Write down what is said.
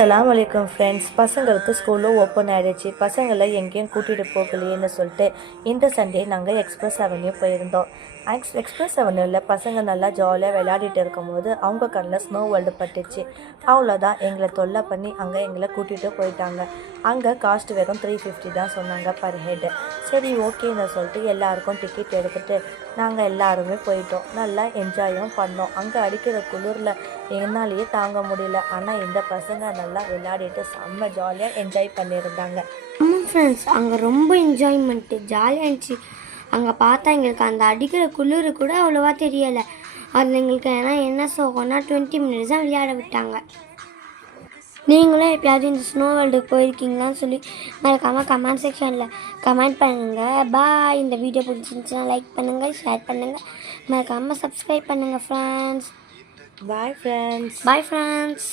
அஸ்ஸலாமு அலைக்கும் ஃப்ரெண்ட்ஸ். பசங்களுக்கு ஸ்கூலும் ஓப்பன் ஆகிடுச்சு. பசங்களை எங்கேயும் கூட்டிகிட்டு போகலையேன்னு சொல்லிட்டு இந்த சண்டே நாங்கள் எக்ஸ்பிரஸ் அவென்யூ போயிருந்தோம். எக்ஸ்பிரஸ் அவென்யூவில் பசங்க நல்லா ஜாலியாக விளையாடிட்டு இருக்கும்போது அவங்க கண்ணில் ஸ்னோ வேர்ல்டு பட்டுச்சு. அவ்வளோதான், எங்களை தொல்லை பண்ணி அங்கே எங்களை கூட்டிகிட்டு போயிட்டாங்க. அங்கே காஸ்ட் வெறும் 350 தான் சொன்னாங்க பர் ஹெட். சரி ஓகேன்னு சொல்லிட்டு எல்லாருக்கும் டிக்கெட் எடுத்துகிட்டு நாங்கள் எல்லாருமே போயிட்டோம். நல்லா என்ஜாயும் பண்ணோம். அங்கே அடிக்கிற குளிரில் என்னாலேயே தாங்க முடியல. ஆனால் இந்த பசங்க நல்லா விளையாடிட்டு செம்ம ஜாலியாக என்ஜாய் பண்ணியிருந்தாங்க. ஆமாம் ஃப்ரெண்ட்ஸ், அங்கே ரொம்ப என்ஜாய்மெண்ட்டு ஜாலியாக இருந்துச்சு. அங்கே பார்த்தா எங்களுக்கு அந்த அடிக்கிற குளிர் கூட அவ்வளோவா தெரியலை. அதில் எங்களுக்கு என்ன சோகம்னா 20 மினிட்ஸ் தான் விளையாட விட்டாங்க. நீங்களும் எப்பயாவது இந்த ஸ்னோ வேர்ல்டுக்கு போயிருக்கீங்களான்னு சொல்லி மறக்காமல் கமெண்ட் செக்ஷனில் கமெண்ட் பண்ணுங்கள். பாய். இந்த வீடியோ பிடிச்சிருந்துச்சுன்னா லைக் பண்ணுங்கள், ஷேர் பண்ணுங்கள், மறக்காமல் சப்ஸ்கிரைப் பண்ணுங்கள் friends. Bye friends. Bye friends.